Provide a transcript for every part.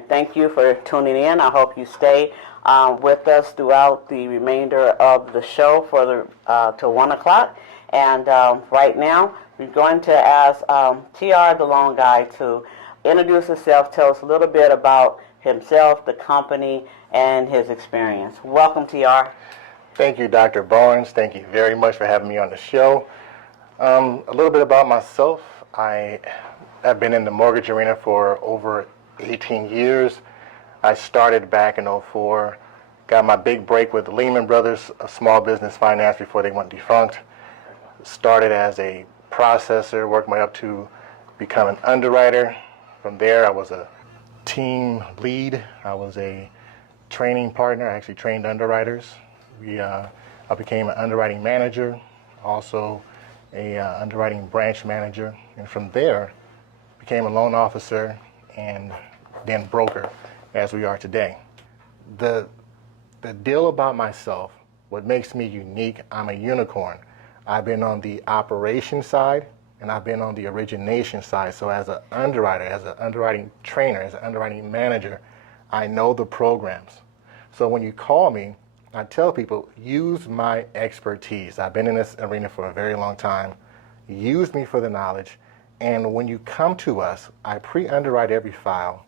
And thank you for tuning in. I hope you stay with us throughout the remainder of the show for till 1 o'clock. And right now, we're going to ask T.R. the Loan Guy to introduce himself, tell us a little bit about himself, the company, and his experience. Welcome, T.R. Thank you, Dr. Barnes. Thank you very much for having me on the show. A little bit about myself. I have been in the mortgage arena for over 18 years. I started back in '04, got my big break with Lehman Brothers, a small business finance before they went defunct. Started as a processor, worked my way up to become an underwriter. From there, I was a team lead. I was a training partner. I actually trained underwriters. I became an underwriting manager, also a underwriting branch manager, and from there became a loan officer and then broker as we are today. The deal about myself, what makes me unique, I'm a unicorn. I've been on the operation side and I've been on the origination side. So as an underwriter, as an underwriting trainer, as an underwriting manager, I know the programs. So when you call me, I tell people, use my expertise. I've been in this arena for a very long time. Use me for the knowledge. And when you come to us, I pre-underwrite every file.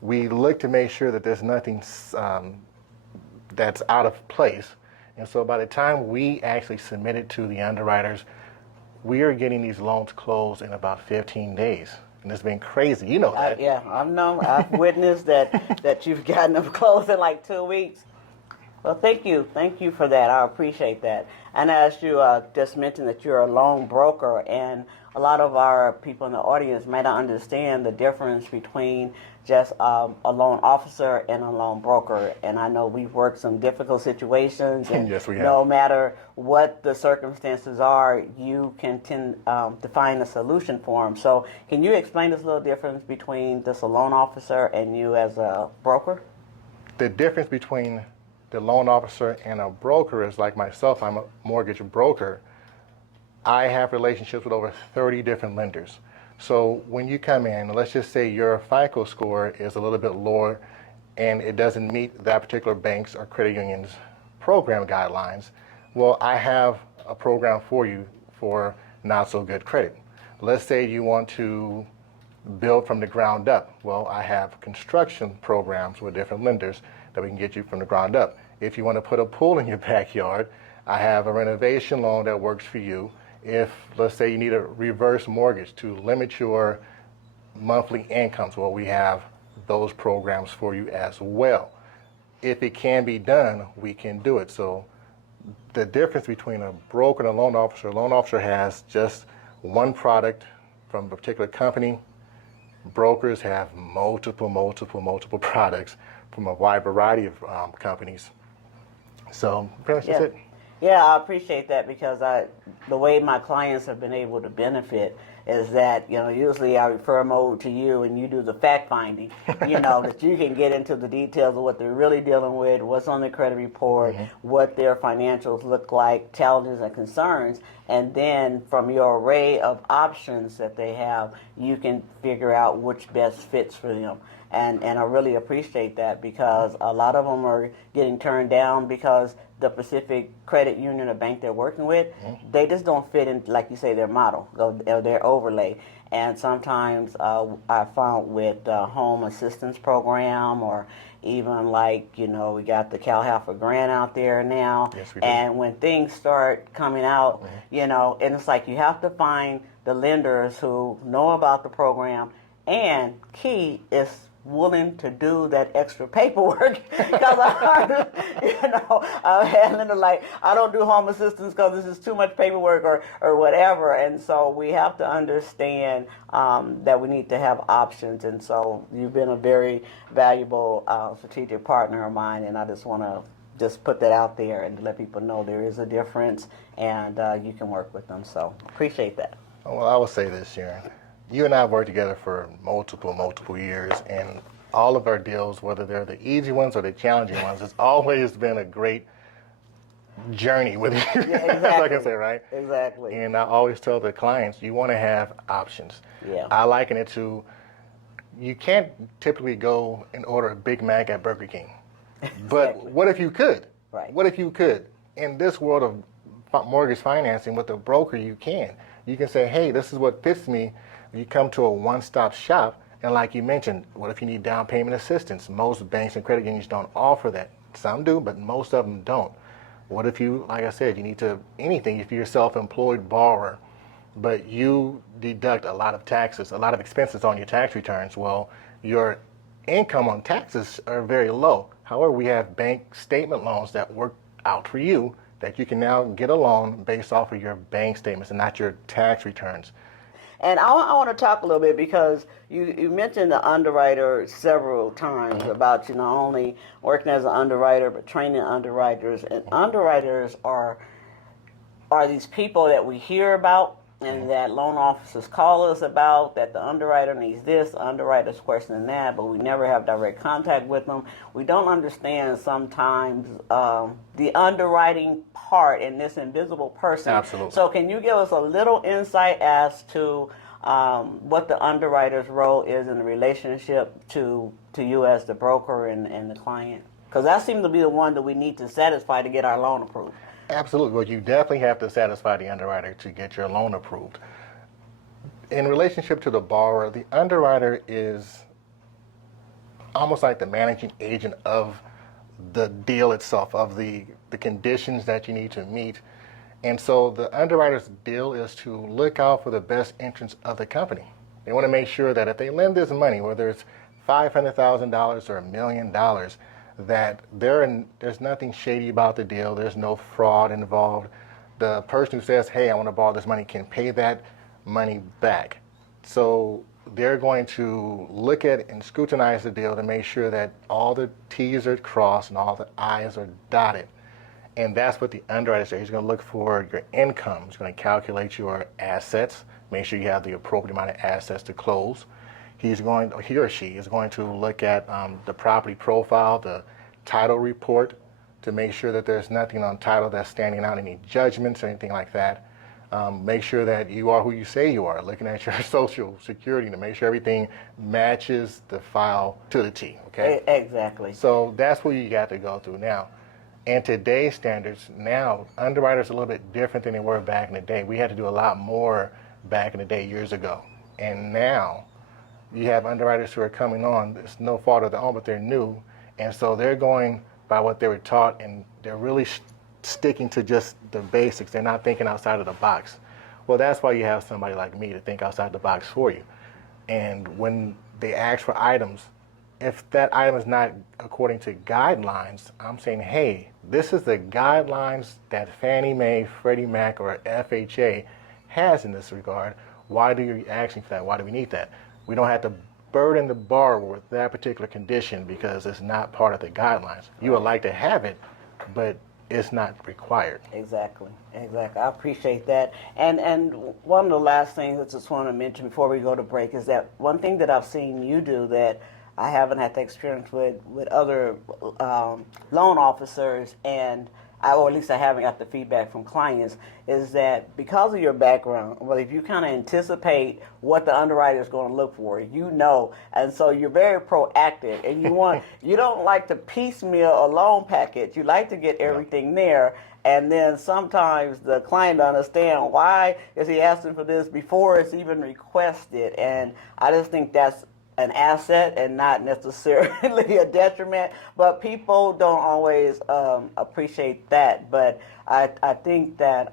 We look to make sure that there's nothing that's out of place. And so by the time we actually submit it to the underwriters, we are getting these loans closed in about 15 days. And it's been crazy. You know that. Yeah, I've witnessed that you've gotten them closed in like 2 weeks. Well, thank you for that. I appreciate that. And as you just mentioned that you're a loan broker, and a lot of our people in the audience may not understand the difference between just a loan officer and a loan broker. And I know we've worked some difficult situations, and yes, we have. No matter what the circumstances are, you can tend to find a solution for them. So can you explain this little difference between just a loan officer and you as a broker? The difference between the loan officer and a broker is like myself. I'm a mortgage broker. I have relationships with over 30 different lenders. So when you come in, let's just say your FICO score is a little bit lower and it doesn't meet that particular bank's or credit union's program guidelines, well, I have a program for you for not so good credit. Let's say you want to build from the ground up. Well, I have construction programs with different lenders that we can get you from the ground up. If you want to put a pool in your backyard, I have a renovation loan that works for you. If, let's say, you need a reverse mortgage to limit your monthly incomes, well, we have those programs for you as well. If it can be done, we can do it. So the difference between a broker and a loan officer has just one product from a particular company. Brokers have multiple products from a wide variety of companies. So pretty much that's it. Yeah, I appreciate that, because the way my clients have been able to benefit is that, usually I refer them over to you and you do the fact finding, that you can get into the details of what they're really dealing with, what's on their credit report, what their financials look like, challenges and concerns, and then from your array of options that they have, you can figure out which best fits for them. And I really appreciate that, because a lot of them are getting turned down because the Pacific credit union or bank they're working with, they just don't fit in, like you say, their model or their overlay. And sometimes I found with the home assistance program, or even like, we got the CalHalfa grant out there now. Yes, we do. And when things start coming out, and it's like you have to find the lenders who know about the program, and key is willing to do that extra paperwork. Because I had lenders like, I don't do home assistance because this is too much paperwork or whatever. And so we have to understand that we need to have options. And so you've been a very valuable strategic partner of mine, and I just want to just put that out there and let people know there is a difference, and you can work with them. So appreciate that. Well, I will say this, Sharon. You and I have worked together for multiple years, and all of our deals, whether they're the easy ones or the challenging ones, it's always been a great journey with you. Yeah, exactly. Like I say, right? Exactly. And I always tell the clients, you want to have options. Yeah. I liken it to, you can't typically go and order a Big Mac at Burger King. But what if you could? Right. What if you could? In this world of mortgage financing with a broker, you can. You can say, hey, this is what fits me. You come to a one-stop shop, and like you mentioned, what if you need down payment assistance? Most banks and credit unions don't offer that. Some do, but most of them don't. What if you, like I said, you need to, anything, if you're a self-employed borrower, but you deduct a lot of taxes, a lot of expenses on your tax returns, well, your income on taxes are very low. However, we have bank statement loans that work out for you that you can now get a loan based off of your bank statements and not your tax returns. And I want to talk a little bit because you mentioned the underwriter several times about you not only working as an underwriter but training underwriters. And underwriters are these people that we hear about and that loan officers call us about, that the underwriter needs this, the underwriter's questioning that, but we never have direct contact with them. We don't understand sometimes the underwriting part in this invisible person. Absolutely. So can you give us a little insight as to what the underwriter's role is in the relationship to you as the broker and the client? Because that seems to be the one that we need to satisfy to get our loan approved. Absolutely. Well, you definitely have to satisfy the underwriter to get your loan approved. In relationship to the borrower, the underwriter is almost like the managing agent of the deal itself, of the conditions that you need to meet. And so the underwriter's deal is to look out for the best interests of the company. They want to make sure that if they lend this money, whether it's $500,000 or $1 million, that there's nothing shady about the deal. There's no fraud involved. The person who says, hey, I want to borrow this money can pay that money back. So they're going to look at and scrutinize the deal to make sure that all the T's are crossed and all the I's are dotted. And that's what the underwriter says. He's going to look for your income. He's going to calculate your assets, make sure you have the appropriate amount of assets to close. He or she is going to look at the property profile, the title report, to make sure that there's nothing on title that's standing out, any judgments or anything like that. Make sure that you are who you say you are, looking at your Social Security to make sure everything matches the file to the T, okay? Exactly. So that's what you got to go through now. And today's standards, now, underwriters are a little bit different than they were back in the day. We had to do a lot more back in the day, years ago. And now, you have underwriters who are coming on, it's no fault of their own, but they're new, and so they're going by what they were taught, and they're really sticking to just the basics. They're not thinking outside of the box. Well, that's why you have somebody like me to think outside the box for you. And when they ask for items, if that item is not according to guidelines, I'm saying, hey, this is the guidelines that Fannie Mae, Freddie Mac, or FHA has in this regard. Why do you asking for that? Why do we need that? We don't have to burden the borrower with that particular condition because it's not part of the guidelines. You would like to have it, but it's not required. Exactly. I appreciate that. And one of the last things I just want to mention before we go to break is that one thing that I've seen you do that I haven't had the experience with other loan officers, or at least I haven't got the feedback from clients, is that because of your background, well, if you kind of anticipate what the underwriter is going to look for, and so you're very proactive, and you don't like to piecemeal a loan package. You like to get everything there, and then sometimes the client don't understand why is he asking for this before it's even requested, and I just think that's an asset and not necessarily a detriment, but people don't always appreciate that. But I think that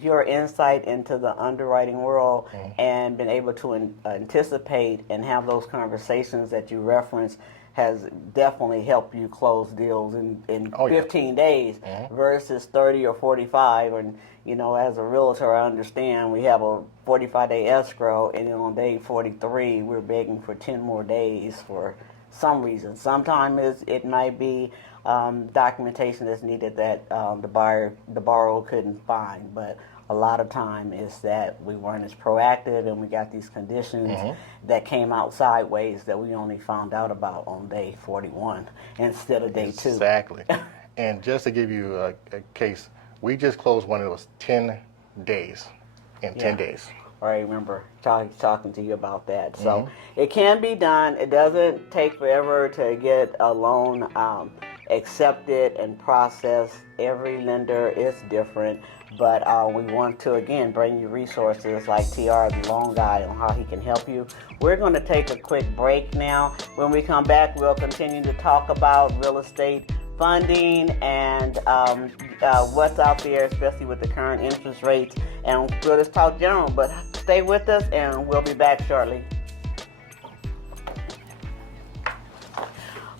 your insight into the underwriting world and being able to anticipate and have those conversations that you reference has definitely helped you close deals in 15 days versus 30 or 45. And as a realtor, I understand we have a 45-day escrow, and then on day 43, we're begging for 10 more days for some reason. Sometimes it might be documentation that's needed that the borrower couldn't find, but a lot of time is that we weren't as proactive and we got these conditions that came out sideways that we only found out about on day 41 instead of day 2. Exactly. And just to give you a case, we just closed one that was 10 days in 10 days. or I remember talking to you about that. So it can be done. It doesn't take forever to get a loan accepted and processed. Every lender is different, but we want to, again, bring you resources like TR, the loan guy, on how he can help you. We're going to take a quick break now. When we come back, we'll continue to talk about real estate funding and what's out there, especially with the current interest rates. And we'll just talk general, but stay with us and we'll be back shortly.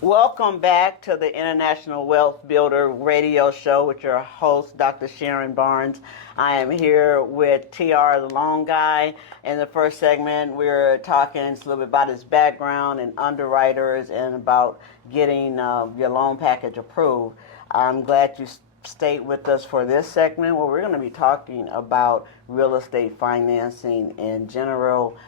Welcome back to the International Wealth Builder radio show with your host, Dr. Sharon Barnes. I am here with TR, the loan guy. In the first segment, we were talking a little bit about his background and underwriters and about getting your loan package approved. I'm glad you stayed with us for this segment where we're going to be talking about real estate financing in general.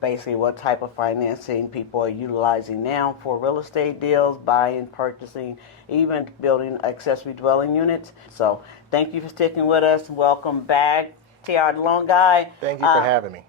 Basically what type of financing people are utilizing now for real estate deals, buying, purchasing, even building accessory dwelling units. So thank you for sticking with us. Welcome back, TR, the loan guy. Thank you for having me.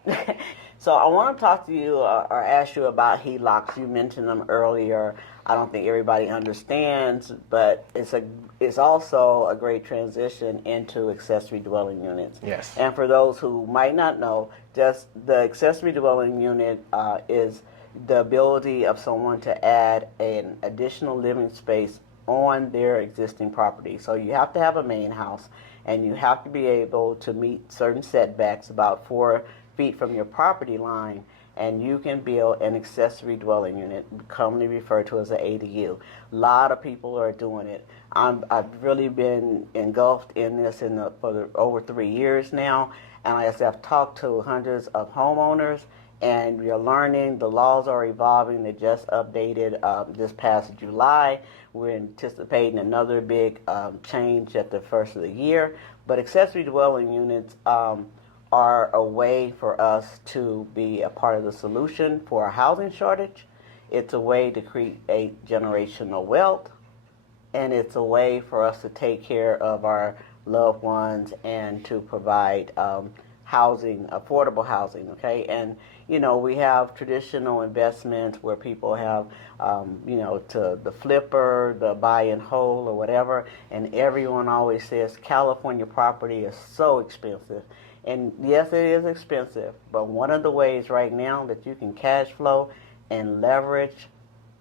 So I want to talk to you or ask you about Helocs. You mentioned them earlier. I don't think everybody understands, but it's also a great transition into accessory dwelling units. Yes. And for those who might not know, just the accessory dwelling unit is the ability of someone to add an additional living space on their existing property. So you have to have a main house, and you have to be able to meet certain setbacks about 4 feet from your property line, and you can build an accessory dwelling unit, commonly referred to as an ADU. A lot of people are doing it. I've really been engulfed in this for over 3 years now, and like I said, I've talked to hundreds of homeowners, and we are learning. The laws are evolving. They just updated this past July. We're anticipating another big change at the first of the year. But accessory dwelling units are a way for us to be a part of the solution for a housing shortage. It's a way to create generational wealth, and it's a way for us to take care of our loved ones and to provide housing, affordable housing, okay? And, you know, we have traditional investments where people have, to the flipper, the buy and hold or whatever, and everyone always says California property is so expensive. And yes, it is expensive, but one of the ways right now that you can cash flow and leverage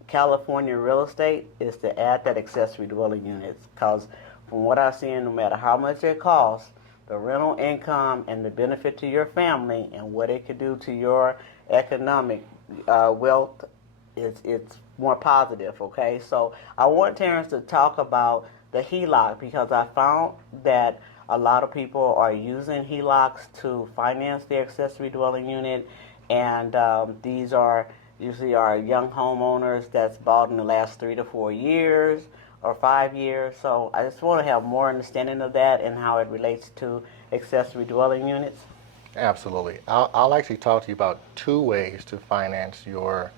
California real estate is to add that accessory dwelling units. Because from what I've seen, no matter how much it costs, the rental income and the benefit to your family and what it could do to your economic wealth, it's more positive, okay? So I want Terrence to talk about the Heloc, because I found that a lot of people are using Helocs to finance their accessory dwelling unit, and these are usually our young homeowners that's bought in the last 3 to 4 years or 5 years. So I just want to have more understanding of that and how it relates to accessory dwelling units. Absolutely. I'll actually talk to you about 2 ways to finance your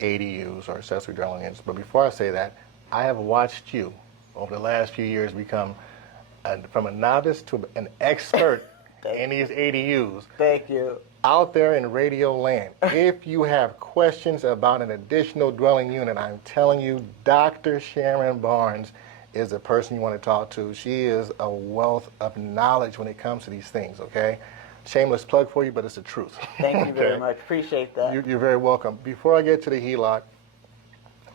ADUs or accessory dwelling units. But before I say that, I have watched you over the last few years become from a novice to an expert in these ADUs. Thank you. Out there in radio land, if you have questions about an additional dwelling unit, I'm telling you, Dr. Sharon Barnes is the person you want to talk to. She is a wealth of knowledge when it comes to these things, okay? Shameless plug for you, but it's the truth. Thank you very much. Appreciate that. You're very welcome. Before I get to the Heloc,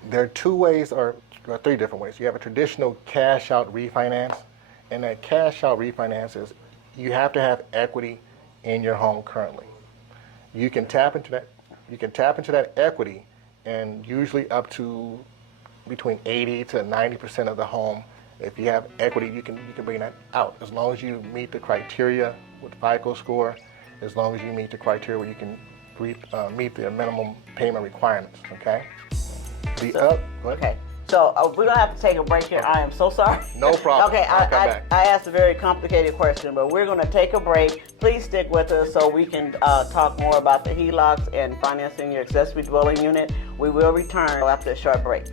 there are 2 ways, or 3 different ways. You have a traditional cash-out refinance, and that cash-out refinance is you have to have equity in your home currently. You can tap into that. You can tap into that equity, and usually up to between 80 to 90% of the home. If you have equity, you can bring that out as long as you meet the criteria with FICO score. As long as you meet the criteria where you can meet the minimum payment requirements. Okay. Go ahead. Okay. So we're going to have to take a break here. Okay. I am so sorry. No problem. Okay, I asked a very complicated question, but we're going to take a break. Please stick with us so we can talk more about the Helocs and financing your accessory dwelling unit. We will return after a short break.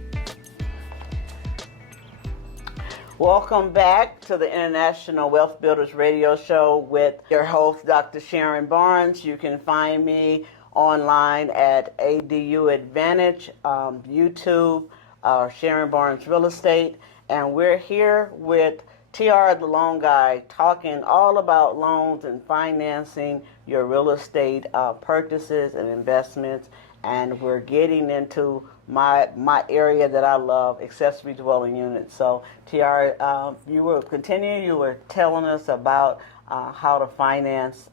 Welcome back to the International Wealth Builders Radio Show with your host, Dr. Sharon Barnes. You can find me online at ADU Advantage, YouTube, Sharon Barnes Real Estate, and we're here with T.R. the Loan Guy, talking all about loans and financing your real estate purchases and investments. And we're getting into my area that I love, accessory dwelling units. So, T.R., you were continuing. You were telling us about how to finance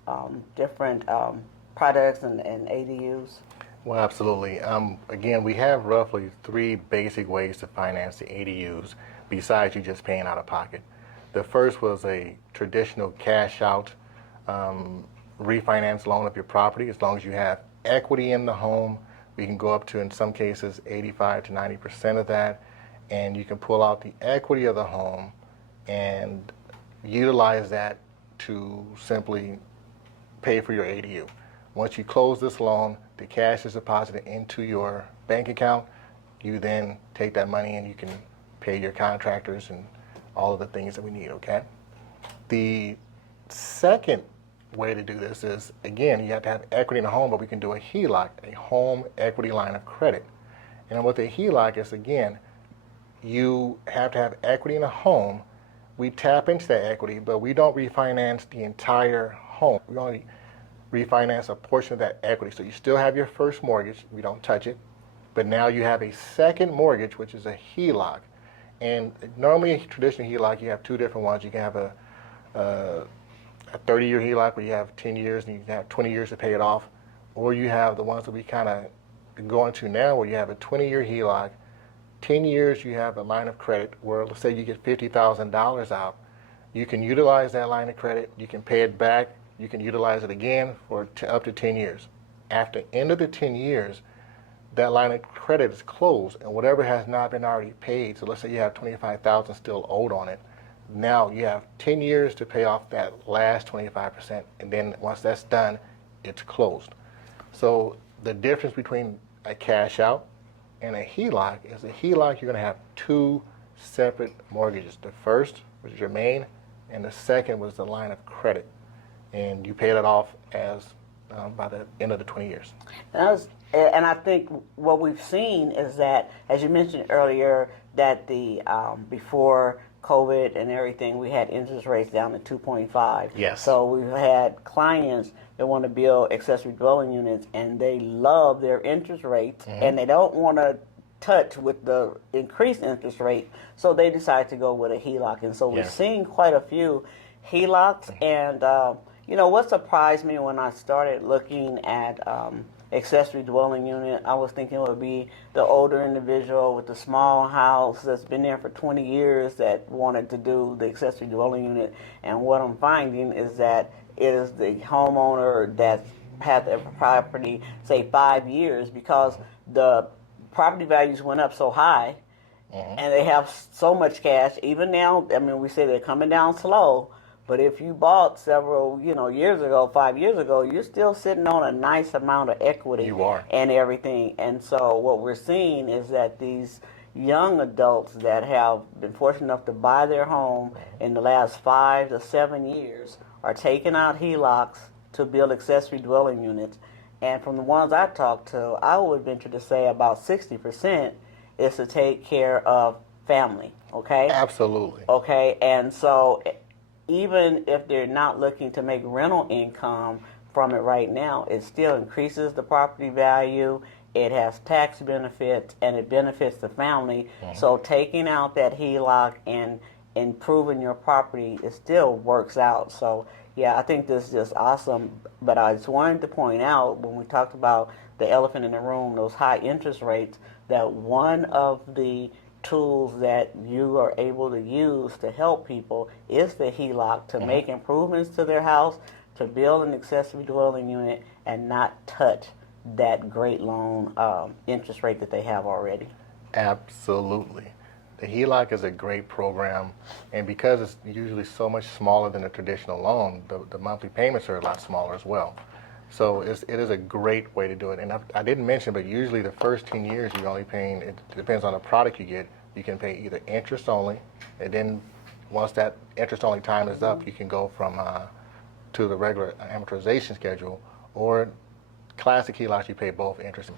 different products and ADUs. Well, absolutely. Again, we have roughly 3 basic ways to finance the ADUs besides you just paying out of pocket. The first was a traditional cash out refinance loan of your property. As long as you have equity in the home, we can go up to, in some cases, 85 to 90% of that, and you can pull out the equity of the home and utilize that to simply pay for your ADU. Once you close this loan, the cash is deposited into your bank account. You then take that money and you can pay your contractors and all of the things that we need, okay? The second way to do this is, again, you have to have equity in the home, but we can do a Heloc, a home equity line of credit. And what the Heloc is, again, you have to have equity in the home. We tap into that equity, but we don't refinance the entire home. We only refinance a portion of that equity. So you still have your first mortgage, we don't touch it, but now you have a second mortgage, which is a Heloc. And normally a traditional Heloc, you have 2 different ones. You can have a 30-year Heloc where you have 10 years and you can have 20 years to pay it off, or you have the ones that we kind of go into now where you have a 20-year Heloc, 10 years you have a line of credit where, let's say you get $50,000 out, you can utilize that line of credit, you can pay it back, you can utilize it again for up to 10 years. After the end of the 10 years, that line of credit is closed, and whatever has not been already paid, so let's say you have $25,000 still owed on it, now you have 10 years to pay off that last 25%, and then once that's done, it's closed. So the difference between a cash out and a Heloc is a Heloc, you're going to have 2 separate mortgages. The first, which is your main, and the second was the line of credit. And you pay that off as by the end of the 20 years. And I think what we've seen is that, as you mentioned earlier, that the before COVID and everything, we had interest rates down to 2.5. Yes. So we've had clients that want to build accessory dwelling units, and they love their interest rates, and they don't want to touch with the increased interest rate, so they decide to go with a Heloc. And so we're seeing quite a few Helocs, and you know, what surprised me when I started looking at accessory dwelling unit, I was thinking it would be the older individual with the small house that's been there for 20 years that wanted to do the accessory dwelling unit. And what I'm finding is that it is the homeowner that had their property, say, 5 years, because the property values went up so high, and they have so much cash. Even now, I mean, we say they're coming down slow, but if you bought several, years ago, 5 years ago, you're still sitting on a nice amount of equity. You are. And everything. And so what we're seeing is that these young adults that have been fortunate enough to buy their home in the last 5 to 7 years are taking out Helocs to build accessory dwelling units. And from the ones I talked to, I would venture to say about 60% is to take care of family, okay? Absolutely. Okay, and so even if they're not looking to make rental income from it right now, it still increases the property value, it has tax benefits, and it benefits the family. So taking out that HELOC and improving your property, it still works out. So yeah, I think this is just awesome. But I just wanted to point out, when we talked about the elephant in the room, those high interest rates, that one of the tools that you are able to use to help people is the HELOC to make improvements to their house, to build an accessory dwelling unit, and not touch that great loan interest rate that they have already. Absolutely. The HELOC is a great program, and because it's usually so much smaller than a traditional loan, the monthly payments are a lot smaller as well. So it is a great way to do it. And I didn't mention, but usually the first 10 years you're only paying, it depends on the product you get, You can pay either interest only, and then once that interest only time is up, you can go from to the regular amortization schedule, or classic HELOC, you pay both interest and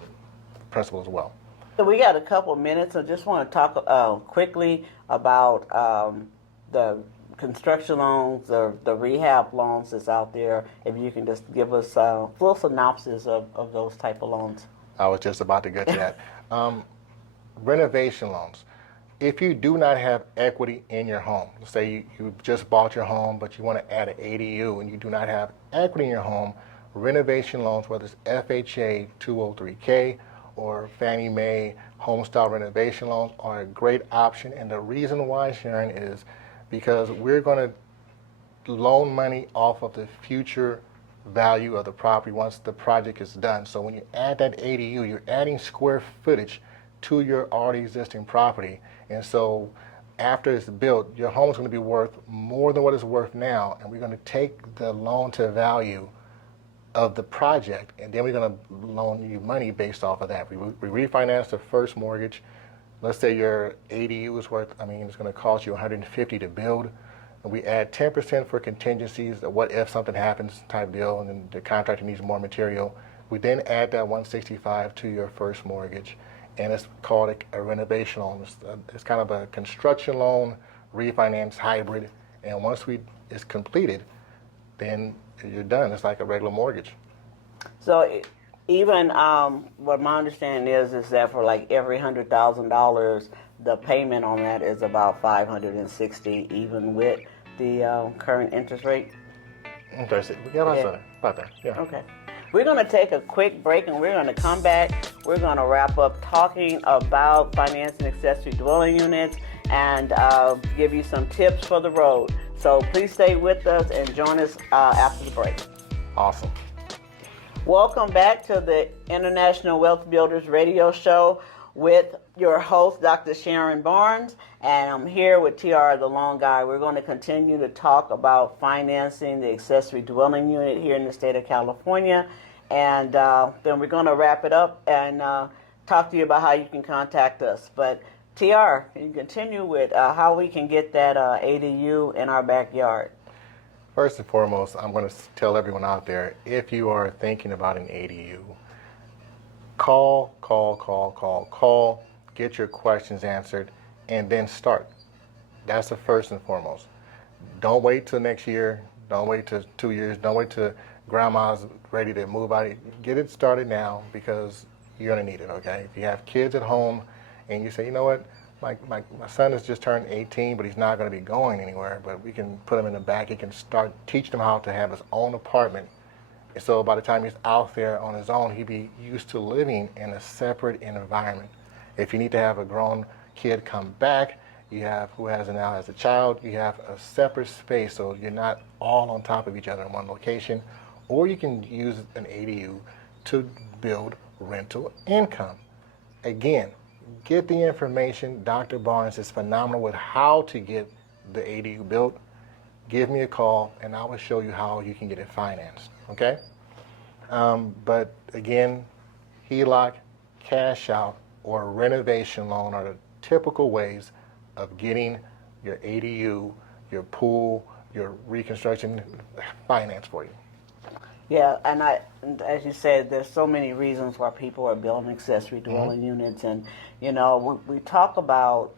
principal as well. So we got a couple minutes. I just want to talk quickly about the construction loans, the rehab loans that's out there. If you can just give us a full synopsis of those type of loans. I was just about to get to that. Renovation loans. If you do not have equity in your home, say you just bought your home, but you want to add an ADU and you do not have equity in your home, renovation loans, whether it's FHA 203K or Fannie Mae home-style renovation loans, are a great option. And the reason why, Sharon, is because we're going to loan money off of the future value of the property once the project is done. So when you add that ADU, you're adding square footage to your already existing property. And so after it's built, your home is going to be worth more than what it's worth now, and we're going to take the loan to value of the project, and then we're going to loan you money based off of that. We refinance the first mortgage. Let's say your ADU is worth, it's going to cost you $150 to build, and we add 10% for contingencies, a what if something happens type deal, and then the contractor needs more material. We then add that $165 to your first mortgage, and it's called a renovation loan. It's kind of a construction loan, refinance hybrid, and once it's completed, then you're done. It's like a regular mortgage. So even what my understanding is that for like every $100,000, the payment on that is about $560, even with the current interest rate. Interesting. Yeah, about that. Yeah. Okay. We're going to take a quick break, and we're going to come back. We're going to wrap up talking about financing accessory dwelling units and give you some tips for the road. So please stay with us and join us after the break. Awesome. Welcome back to the International Wealth Builders Radio Show with your host, Dr. Sharon Barnes, and I'm here with T.R. the Loan Guy. We're going to continue to talk about financing the accessory dwelling unit here in the state of California, and then we're going to wrap it up and talk to you about how you can contact us. But T.R., can you continue with how we can get that ADU in our backyard? First and foremost, I'm going to tell everyone out there, if you are thinking about an ADU, call, get your questions answered, and then start. That's the first and foremost. Don't wait till next year. Don't wait till 2 years. Don't wait till grandma's ready to move out. Get it started now, because you're going to need it, okay? If you have kids at home and you say, you know what, my son has just turned 18, but he's not going to be going anywhere, but we can put him in the back. He can start teaching him how to have his own apartment. So by the time he's out there on his own, he'd be used to living in a separate environment. If you need to have a grown kid come back, you have who has now as a child, you have a separate space, so you're not all on top of each other in one location. Or you can use an ADU to build rental income. Again, get the information. Dr. Barnes is phenomenal with how to get the ADU built. Give me a call, and I will show you how you can get it financed, okay? But again, HELOC, cash out, or renovation loan are the typical ways of getting your ADU, your pool, your reconstruction financed for you. Yeah, and as you said, there's so many reasons why people are building accessory dwelling units, and we talk about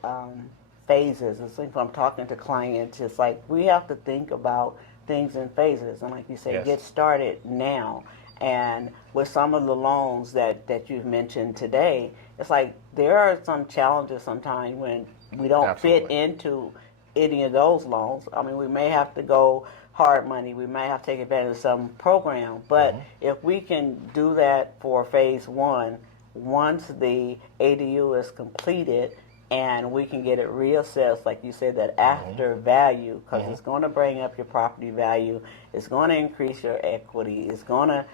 phases. It's like when I'm talking to clients, it's like we have to think about things in phases, and like you say, Yes. get started now. And with some of the loans that you've mentioned today, it's like there are some challenges sometimes when we don't Absolutely. fit into any of those loans. I mean, we may have to go hard money. We may have to take advantage of some program. But if we can do that for phase one, once the ADU is completed, and we can get it reassessed, like you said, that after value, because it's going to bring up your property value, it's going to increase your equity, it's going to,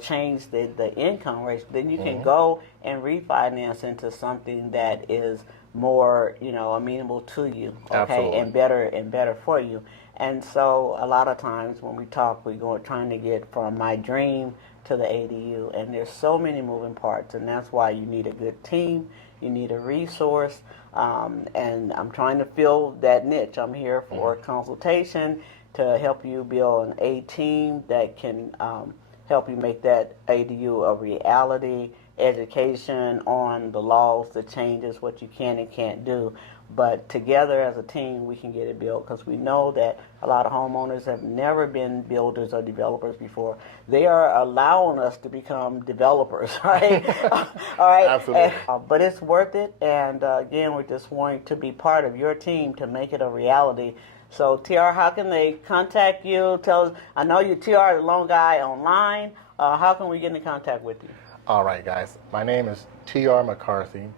change the income rate. Then you can go and refinance into something that is more, amenable to you, okay, Absolutely. and better for you. And so a lot of times when we talk, we're trying to get from my dream to the ADU, and there's so many moving parts, and that's why you need a good team. you need a resource, and I'm trying to fill that niche. I'm here for consultation to help you build an A team that can help you make that ADU a reality, education on the laws, the changes, what you can and can't do. But together as a team, we can get it built, because we know that a lot of homeowners have never been builders or developers before. They are allowing us to become developers, right? All right. Absolutely. But it's worth it. And again, we're just wanting to be part of your team to make it a reality. So, TR, how can they contact you? Tell us. I know you're TR, the Loan Guy, online. How can we get in contact with you? All right, guys. My name is T.R. McCarthy,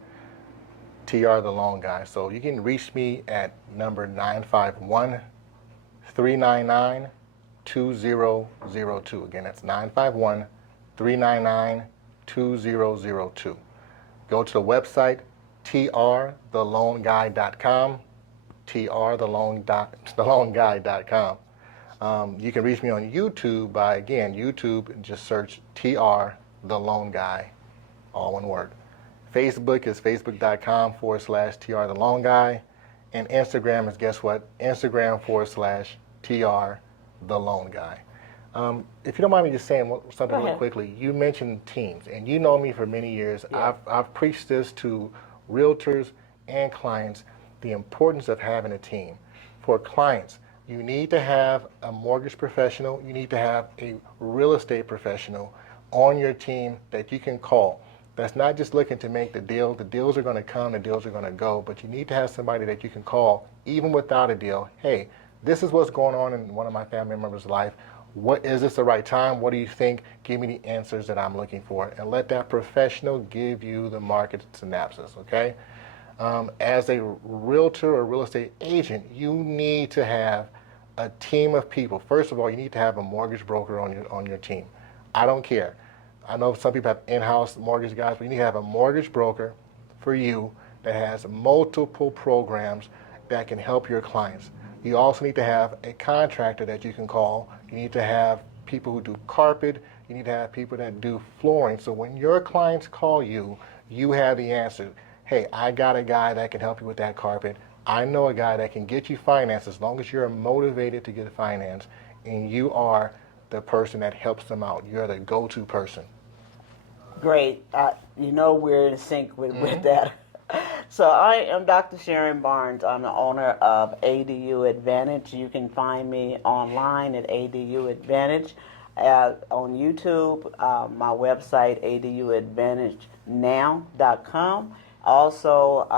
TR the Loan Guy. So you can reach me at number 951-399-2002. Again, that's 951-399-2002. Go to the website, trtheloanguy.com, trtheloanguy.com. You can reach me on YouTube by, again, YouTube, and just search TR the Loan Guy, all one word. Facebook is facebook.com/TR the Loan Guy. And Instagram is, guess what? Instagram/TR the Loan Guy. If you don't mind me just saying something really quickly, you mentioned teams, and you know me for many years. Yeah. I've preached this to realtors and clients, the importance of having a team. For clients, you need to have a mortgage professional, you need to have a real estate professional on your team that you can call. That's not just looking to make the deal. The deals are going to come, the deals are going to go, but you need to have somebody that you can call, even without a deal. Hey, this is what's going on in one of my family members' life. What is this the right time? What do you think? Give me the answers that I'm looking for, and let that professional give you the market synopsis, okay? As a realtor or real estate agent, you need to have a team of people. First of all, you need to have a mortgage broker on your team. I don't care. I know some people have in-house mortgage guys, but you need to have a mortgage broker for you that has multiple programs that can help your clients. You also need to have a contractor that you can call. You need to have people who do carpet. You need to have people that do flooring. So when your clients call you, you have the answer. Hey, I got a guy that can help you with that carpet. I know a guy that can get you finance as long as you're motivated to get finance, and you are the person that helps them out. You're the go-to person. Great. You know we're in sync with that. So I am Dr. Sharon Barnes. I'm the owner of ADU Advantage. You can find me online at ADU Advantage. On YouTube, my website, aduadvantagenow.com. Also,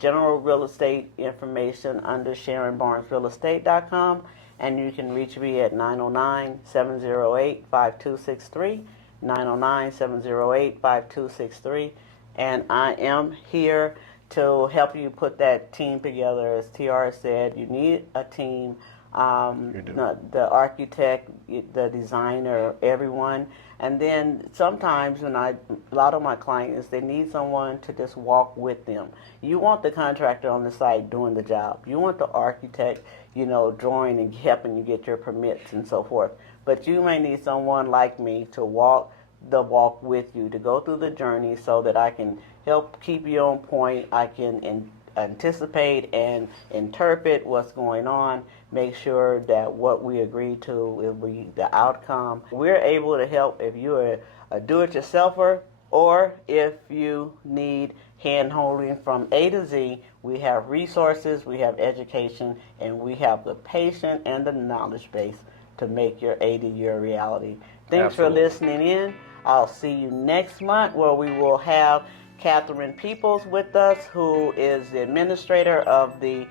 general real estate information under SharonBarnesRealEstate.com. And you can reach me at 909-708-5263. 909-708-5263, and I am here to help you put that team together. As TR said, you need a team, the architect, the designer, everyone. And then sometimes a lot of my clients, they need someone to just walk with them. You want the contractor on the site doing the job. You want the architect, drawing and helping you get your permits and so forth. But you may need someone like me to walk the walk with you, to go through the journey so that I can help keep you on point. I can anticipate and interpret what's going on, make sure that what we agree to will be the outcome. We're able to help if you're a do-it-yourselfer or if you need hand-holding from A to Z. We have resources, we have education, and we have the patience and the knowledge base to make your ADU a reality. Thanks Absolutely. for listening in. I'll see you next month, where we will have Catherine Peoples with us, who is the administrator of the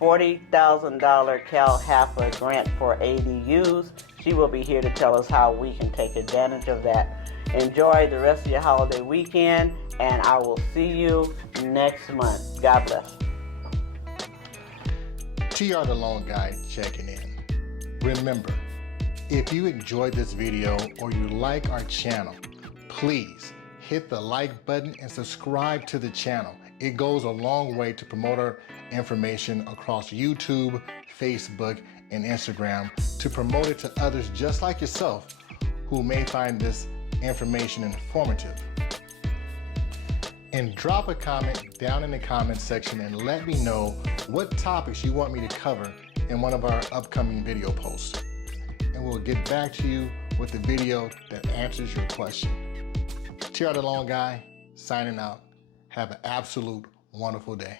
$40,000 Cal HAPA grant for ADUs. She will be here to tell us how we can take advantage of that. Enjoy the rest of your holiday weekend, and I will see you next month. God bless. TR the Loan Guy checking in. Remember, if you enjoyed this video or you like our channel, please hit the like button and subscribe to the channel. It goes a long way to promote our information across YouTube, Facebook, and Instagram, to promote it to others just like yourself who may find this information informative. And drop a comment down in the comment section and let me know what topics you want me to cover in one of our upcoming video posts. And we'll get back to you with the video that answers your question. TR the Loan Guy, signing out. Have an absolute wonderful day.